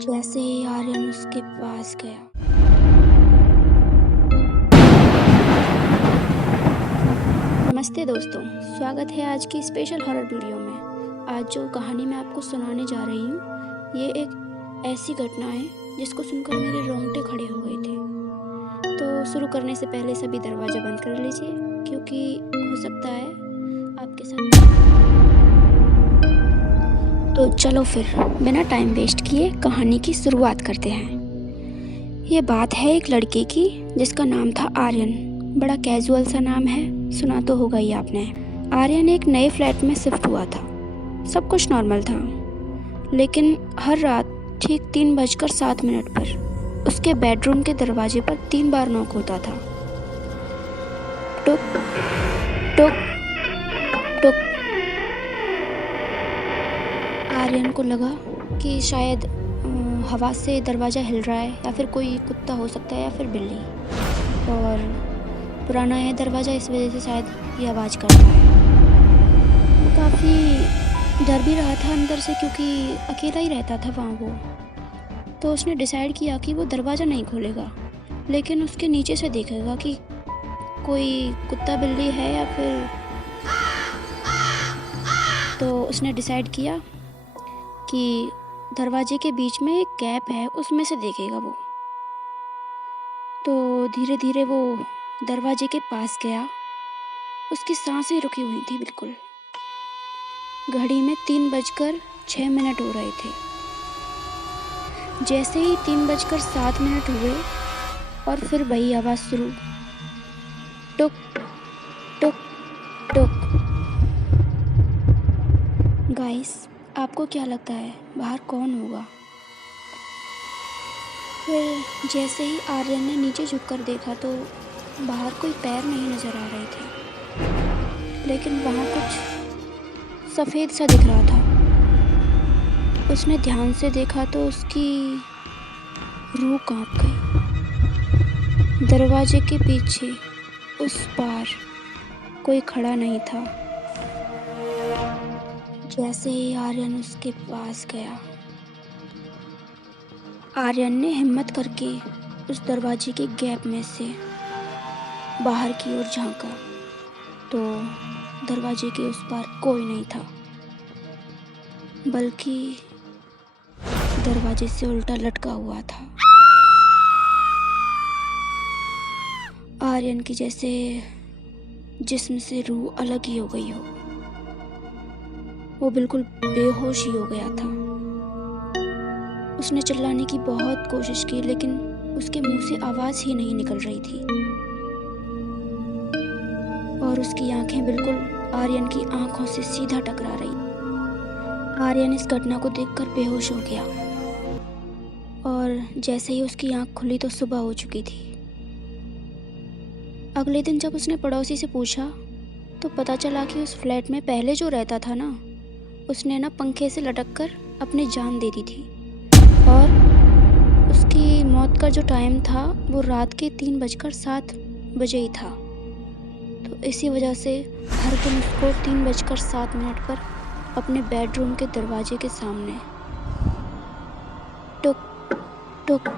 जैसे ही आर्यन उसके पास गया, नमस्ते दोस्तों, स्वागत है आज की स्पेशल हॉरर वीडियो में। आज जो कहानी मैं आपको सुनाने जा रही हूँ, ये एक ऐसी घटना है जिसको सुनकर मेरे रोंगटे खड़े हो गए थे। तो शुरू करने से पहले सभी दरवाज़ा बंद कर लीजिए, क्योंकि हो सकता है आपके साथ। तो चलो फिर बिना टाइम वेस्ट किए कहानी की शुरुआत करते हैं। ये बात है एक लड़के की जिसका नाम था आर्यन। बड़ा कैजुअल सा नाम है, सुना तो होगा ही आपने। आर्यन एक नए फ्लैट में शिफ्ट हुआ था। सब कुछ नॉर्मल था, लेकिन हर रात ठीक 3:07 पर उसके बेडरूम के दरवाजे पर 3 बार नॉक होता था। टुक टुक टुक। आर्यन को लगा कि शायद हवा से दरवाज़ा हिल रहा है, या फिर कोई कुत्ता हो सकता है, या फिर बिल्ली। और पुराना है दरवाज़ा, इस वजह से शायद ये आवाज़ कर रहा है। वो काफ़ी डर भी रहा था अंदर से, क्योंकि अकेला ही रहता था वहाँ वो। तो उसने डिसाइड किया कि वो दरवाज़ा नहीं खोलेगा, लेकिन उसके नीचे से देखेगा कि कोई कुत्ता बिल्ली है या फिर। तो उसने डिसाइड किया कि दरवाजे के बीच में एक गैप है, उसमें से देखेगा वो। तो धीरे धीरे वो दरवाजे के पास गया। उसकी सांसें रुकी हुई थी बिल्कुल। घड़ी में 3:06 हो रहे थे। जैसे ही 3:07 हुए और फिर वही आवाज़ शुरू, टुक टुक टुक। गाइस, आपको क्या लगता है बाहर कौन होगा? फिर जैसे ही आर्यन ने नीचे झुककर देखा तो बाहर कोई पैर नहीं नज़र आ रहे थे, लेकिन वहाँ कुछ सफ़ेद सा दिख रहा था। उसने ध्यान से देखा तो उसकी रूह कांप गई। दरवाजे के पीछे उस पार कोई खड़ा नहीं था। जैसे ही आर्यन उसके पास गया, आर्यन ने हिम्मत करके उस दरवाजे के गैप में से बाहर की ओर झांका तो दरवाजे के उस पार कोई नहीं था, बल्कि दरवाजे से उल्टा लटका हुआ था। आर्यन की जैसे जिस्म से रूह अलग ही हो गई हो। वो बिल्कुल बेहोश ही हो गया था। उसने चिल्लाने की बहुत कोशिश की, लेकिन उसके मुंह से आवाज़ ही नहीं निकल रही थी। और उसकी आंखें बिल्कुल आर्यन की आंखों से सीधा टकरा रही। आर्यन इस घटना को देखकर बेहोश हो गया, और जैसे ही उसकी आंख खुली तो सुबह हो चुकी थी। अगले दिन जब उसने पड़ोसी से पूछा तो पता चला कि उस फ्लैट में पहले जो रहता था ना, उसने ना पंखे से लटक कर अपनी जान दे दी थी। और उसकी मौत का जो टाइम था वो रात के 3:07 ही था। तो इसी वजह से हर दिन उसको 3:07 पर अपने बेडरूम के दरवाजे के सामने टुक टुक